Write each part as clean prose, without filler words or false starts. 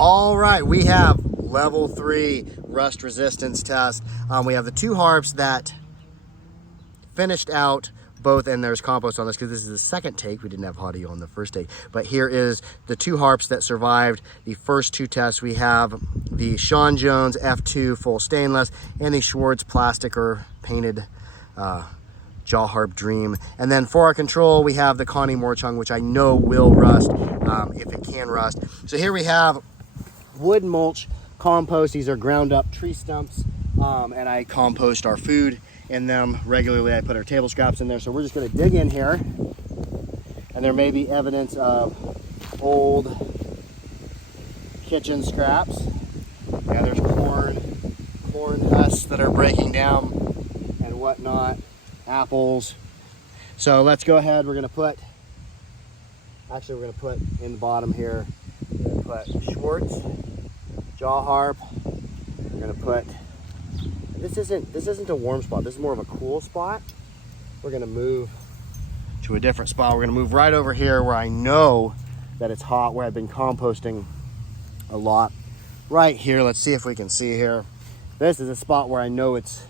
All right, we have level 3 rust resistance test. We have the 2 harps that finished out both, and there's compost on this because this is the second take. We didn't have audio on the first take, but here is the 2 harps that survived the first 2 tests. We have the Sean Jones F2 full stainless and the Schwartz plastic or painted Jaw Harp Dream. And then for our control, we have the Connie Morchang, which I know will rust if it can rust. So here we have wood mulch, compost. These are ground up tree stumps, and I compost our food in them regularly. I put our table scraps in there. So we're just gonna dig in here, and there may be evidence of old kitchen scraps. Yeah, there's corn husks that are breaking down and whatnot, apples. So let's go ahead. We're gonna put in the bottom here, we're gonna put Schwartz Jaw Harp. We're gonna put, this isn't a warm spot, this is more of a cool spot. We're gonna move to a different spot. We're gonna move right over here where I know that it's hot, where I've been composting a lot. Right here, let's see if we can see here. This is a spot where I know it's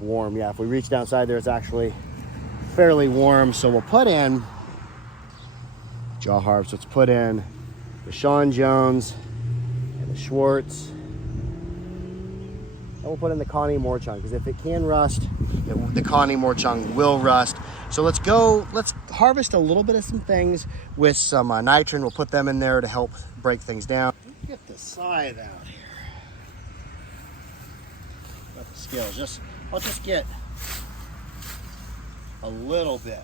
warm. Yeah, if we reach downside there, it's actually fairly warm. So we'll put in Jaw Harps. Let's put in the Sean Jones and the Schwartz. And we'll put in the Connie Morchang, because if it can rust, the Connie Morchang will rust. So let's harvest a little bit of some things with some nitrin. We'll put them in there to help break things down. Get the scythe out here. Got the scales. I'll just get a little bit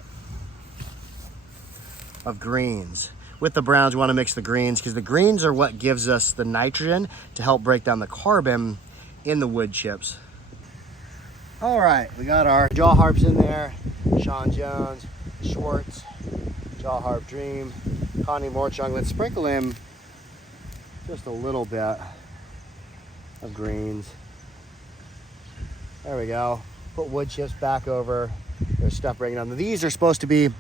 of greens. With the browns, we want to mix the greens because the greens are what gives us the nitrogen to help break down the carbon in the wood chips. All right, we got our Jaw Harps in there. Sean Jones, Schwartz, Jaw Harp Dream, Connie Morchang. Let's sprinkle in just a little bit of greens. There we go. Put wood chips back over. There's stuff breaking down. These are supposed to be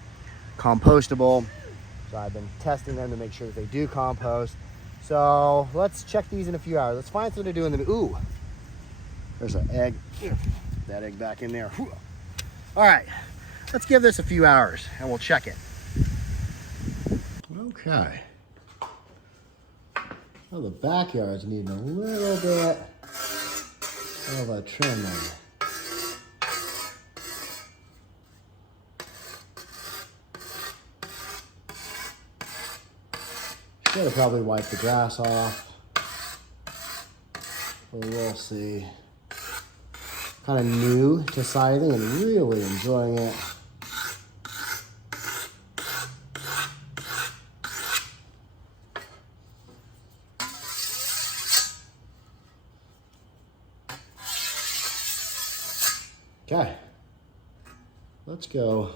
compostable. So I've been testing them to make sure that they do compost. So let's check these in a few hours. Let's find something to do in the, ooh, there's an egg. That egg back in there. All right, let's give this a few hours and we'll check it. Okay. Well, the backyard's needing a little bit of a trim on it. Should have probably wiped the grass off, but we'll see. Kind of new to scything and really enjoying it. Okay, let's go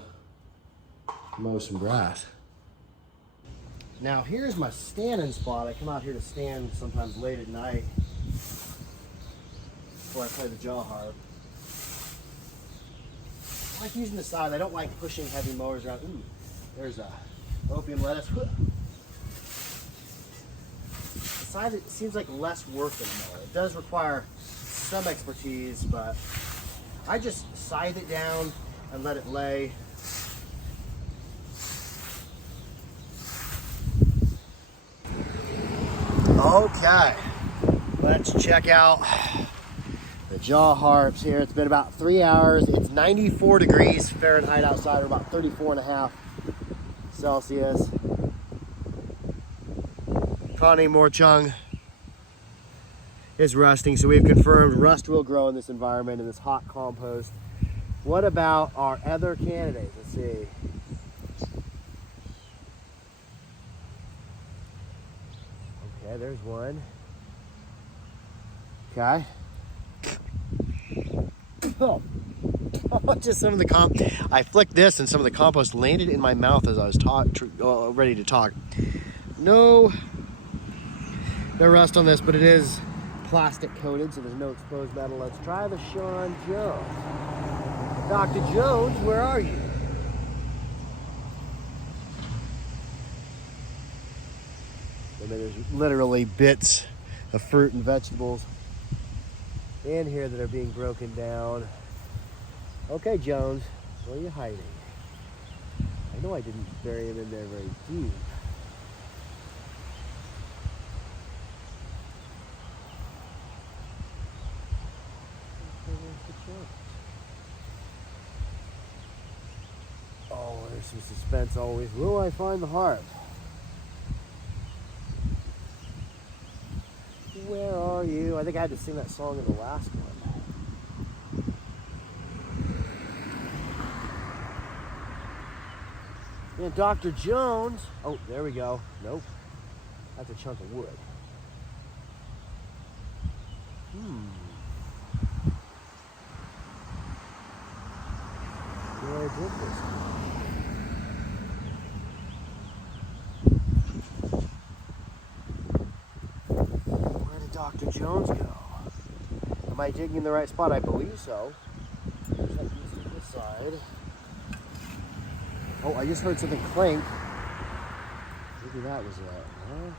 mow some grass. Now here's my standing spot. I come out here to stand sometimes late at night before I play the Jaw Harp. I like using the scythe. I don't like pushing heavy mowers around. Ooh, there's a opium lettuce. The scythe, it seems like less work than a mower. It does require some expertise, but I just scythe it down and let it lay. Okay, let's check out the Jaw Harps here. It's been about 3 hours. It's 94 degrees Fahrenheit outside, or about 34.5 Celsius. Connie Morchang is rusting, so we've confirmed rust will grow in this environment, in this hot compost. What about our other candidates? Let's see. Okay, there's one. Okay. Oh, just some of the I flicked this and some of the compost landed in my mouth as I was ready to talk. No rust on this, but it is plastic coated, so there's no exposed metal. Let's try the Sean Jones. Dr. Jones, where are you? I mean, there's literally bits of fruit and vegetables in here that are being broken down. Okay, Jones, where are you hiding? I know I didn't bury him in there very deep. Oh, there's some suspense always. Will I find the harp? Where are you? I think I had to sing that song in the last one. And Dr. Jones. Oh, there we go. Nope. That's a chunk of wood. Where I did this? Where did Dr. Jones go? Am I digging in the right spot? I believe so. There's that piece on this side. Oh, I just heard something clink. Maybe that was it, huh?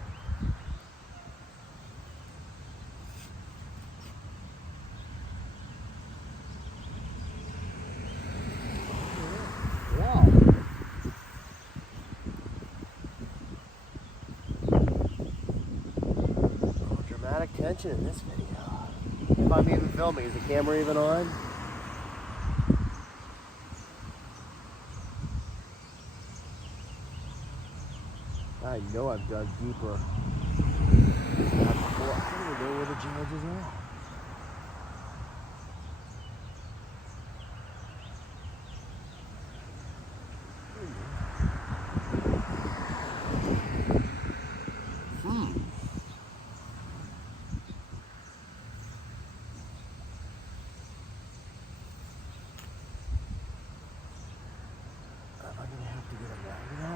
Wow. Oh, dramatic tension in this video. If I'm even filming, is the camera even on? I know I've dug deeper. I don't even know where the judges are.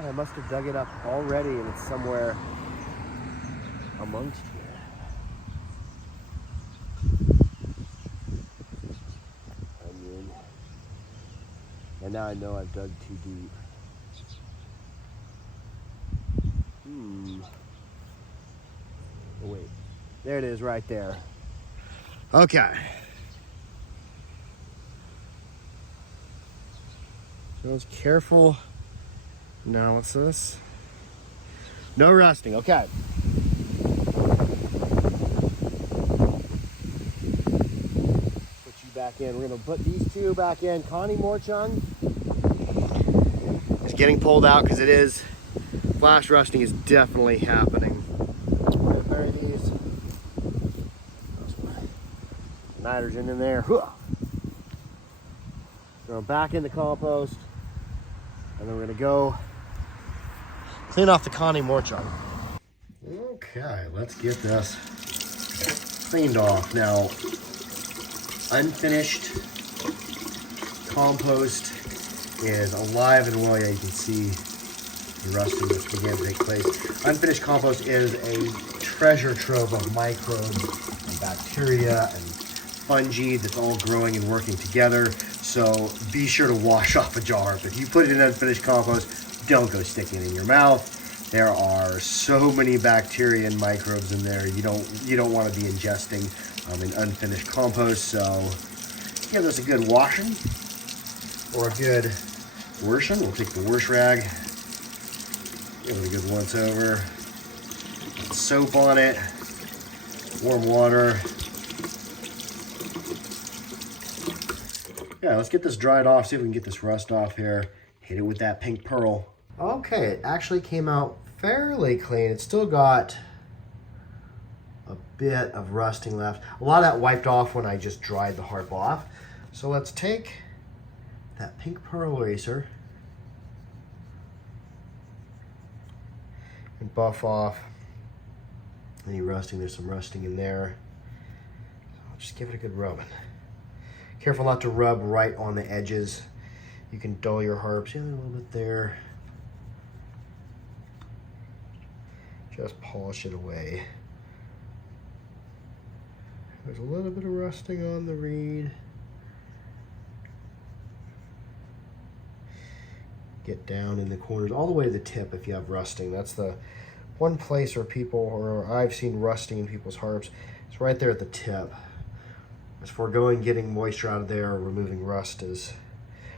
I must have dug it up already and it's somewhere amongst here. And now I know I've dug too deep. Oh wait, there it is right there. Okay. Just careful. Now what's this? No rusting, okay. Put you back in. We're gonna put these two back in. Connie Morchang is getting pulled out because it is, flash rusting is definitely happening. We're gonna bury these. Nitrogen in there. Throw them back in the compost. And then we're gonna go clean off the Connie Morchang. Okay, let's get this cleaned off. Now, unfinished compost is alive and well. Yeah, you can see the rusting that's began to take place. Unfinished compost is a treasure trove of microbes and bacteria and fungi that's all growing and working together. So be sure to wash off a jaw harp. If you put it in unfinished compost, don't go sticking it in your mouth. There are so many bacteria and microbes in there. You don't want to be ingesting an unfinished compost. So give this a good washing or a good washing. We'll take the wash rag, give it a good once over, put soap on it, warm water. Yeah, let's get this dried off, see if we can get this rust off here. Hit it with that pink pearl. Okay, it actually came out fairly clean. It's still got a bit of rusting left. A lot of that wiped off when I just dried the harp off. So let's take that pink pearl eraser and buff off any rusting. There's some rusting in there. I'll just give it a good rubbing. Careful not to rub right on the edges. You can dull your harps. Yeah, a little bit there. Just polish it away. There's a little bit of rusting on the reed. Get down in the corners, all the way to the tip if you have rusting. That's the one place where people, or I've seen rusting in people's harps, it's right there at the tip. As for getting moisture out of there or removing rust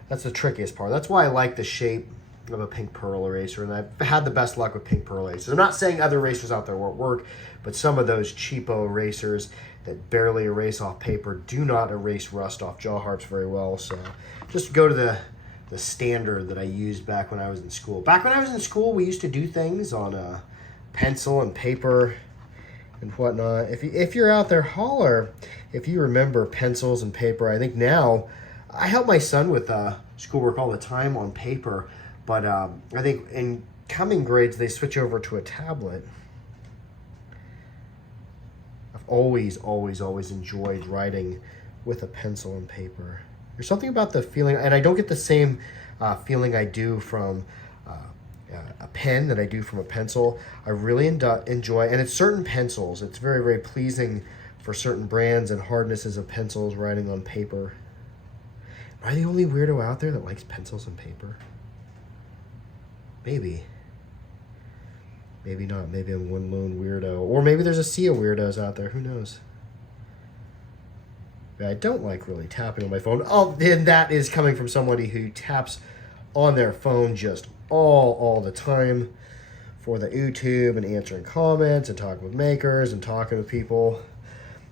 that's the trickiest part. That's why I like the shape of a pink pearl eraser, and I've had the best luck with pink pearl erasers. I'm not saying other erasers out there won't work, but some of those cheapo erasers that barely erase off paper do not erase rust off jaw harps very well. So just go to the standard that I used back when I was in school. Back when I was in school, we used to do things on pencil and paper and whatnot. If you're out there, holler if you remember pencils and paper. I think now, I help my son with schoolwork all the time on paper, but I think in coming grades, they switch over to a tablet. I've always enjoyed writing with a pencil and paper. There's something about the feeling, and I don't get the same feeling I do from a pen that I do from a pencil. I really enjoy, and it's certain pencils. It's very, very pleasing for certain brands and hardnesses of pencils writing on paper. Am I the only weirdo out there that likes pencils and paper? Maybe. Maybe not. Maybe I'm one lone weirdo. Or maybe there's a sea of weirdos out there. Who knows? But I don't like really tapping on my phone. Oh, and that is coming from somebody who taps on their phone just all the time for the YouTube and answering comments and talking with makers and talking with people.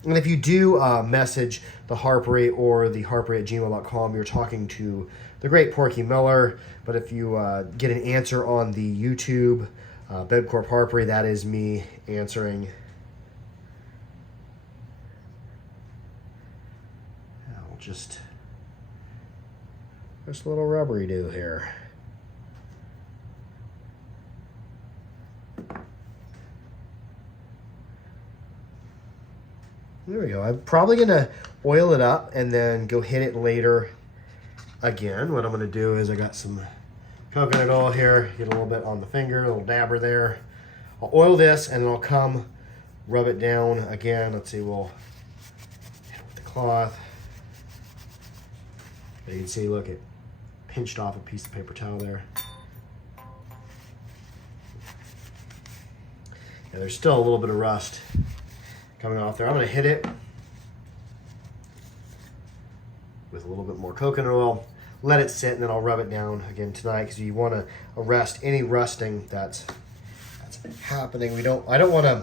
And if you do message the Harpery or the harpery@gmail.com, you're talking to the great Porky Miller. But if you get an answer on the YouTube Bedcorp Harpery, that is me answering. I'll just a little rubbery do here. There we go. I'm probably going to oil it up and then go hit it later again. What I'm going to do is I got some coconut oil here. Get a little bit on the finger, a little dabber there. I'll oil this and then I'll come rub it down again. Let's see, we'll hit it with the cloth. You can see, look, it pinched off a piece of paper towel there. Yeah, there's still a little bit of rust coming off there. I'm going to hit it with a little bit more coconut oil, let it sit, and then I'll rub it down again tonight because you want to arrest any rusting that's happening. I don't want to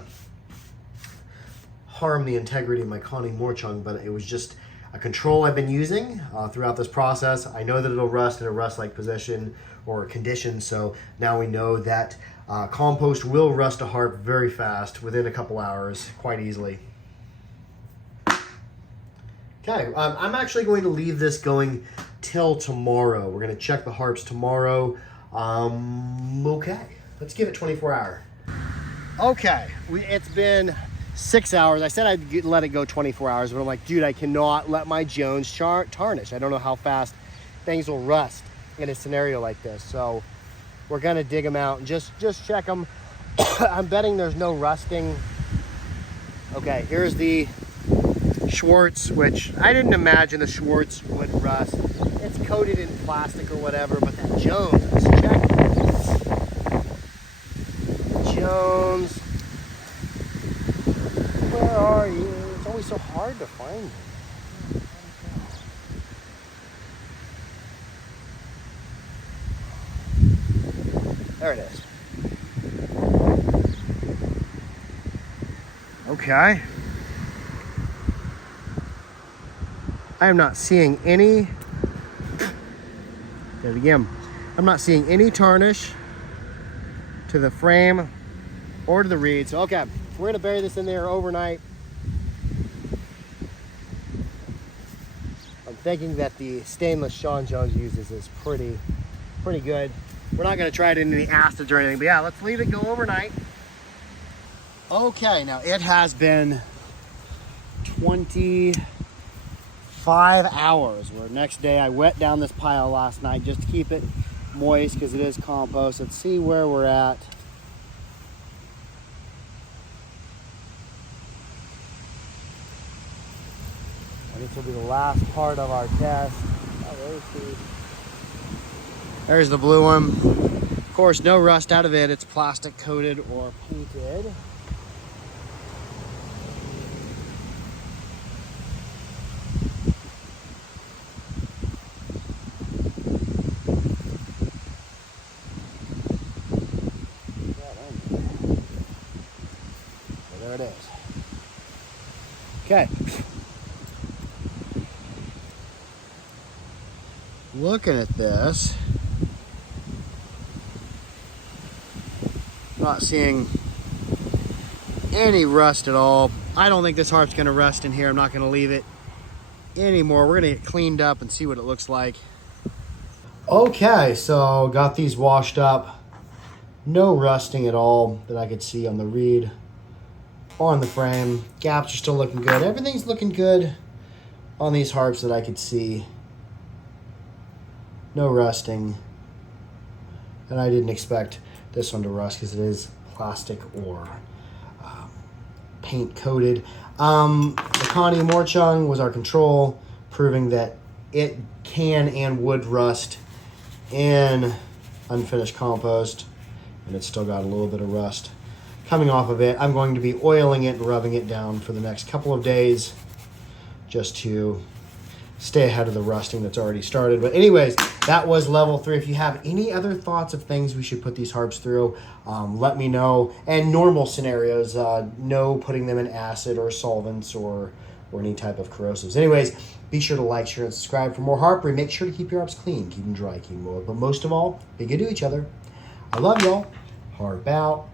harm the integrity of my Conning morchang, but it was just a control I've been using throughout this process. I know that it'll rust in a rust-like position or condition, so now we know that compost will rust a harp very fast, within a couple hours, quite easily. Okay, I'm actually going to leave this going till tomorrow. We're going to check the harps tomorrow. Okay, let's give it 24 hours. Okay, it's been 6 hours. I said I'd let it go 24 hours, but I'm like, dude, I cannot let my Jones tarnish. I don't know how fast things will rust in a scenario like this. So we're gonna dig them out and just check them. I'm betting there's no rusting. Okay, here's the Schwartz, which I didn't imagine the Schwartz would rust. It's coated in plastic or whatever, but that Jones, let's check this. Jones. Where are you? It's always so hard to find them. There it is. Okay. I am not seeing any. There it again. I'm not seeing any tarnish to the frame or to the reed. So okay, we're gonna bury this in there overnight. I'm thinking that the stainless Sean Jones uses is pretty good. We're not gonna try it in any acids or anything, but yeah, let's leave it go overnight. Okay, now it has been 25 hours. Where next day I wet down this pile last night just to keep it moist because it is compost. Let's see where we're at. This will be the last part of our test. Oh, there's the blue one. course, no rust out of it. It's plastic coated or painted. There it is. Okay. Looking at this, not seeing any rust at all. I don't think this harp's gonna rust in here. I'm not gonna leave it anymore. We're gonna get cleaned up and see what it looks like. Okay, so got these washed up. No rusting at all that I could see on the reed or on the frame. Gaps are still looking good. Everything's looking good on these harps that I could see. No rusting. And I didn't expect this one to rust because it is plastic or paint coated. The Connie Morchang was our control, proving that it can and would rust in unfinished compost, and it's still got a little bit of rust coming off of it. I'm going to be oiling it and rubbing it down for the next couple of days just to stay ahead of the rusting that's already started. But anyways, that was level 3. If you have any other thoughts of things we should put these harps through, let me know. And normal scenarios, no putting them in acid or solvents or any type of corrosives. Anyways, be sure to like, share, and subscribe for more harpery. Make sure to keep your harps clean, keep them dry, keep them oiled. But most of all, be good to each other. I love y'all. Harp out.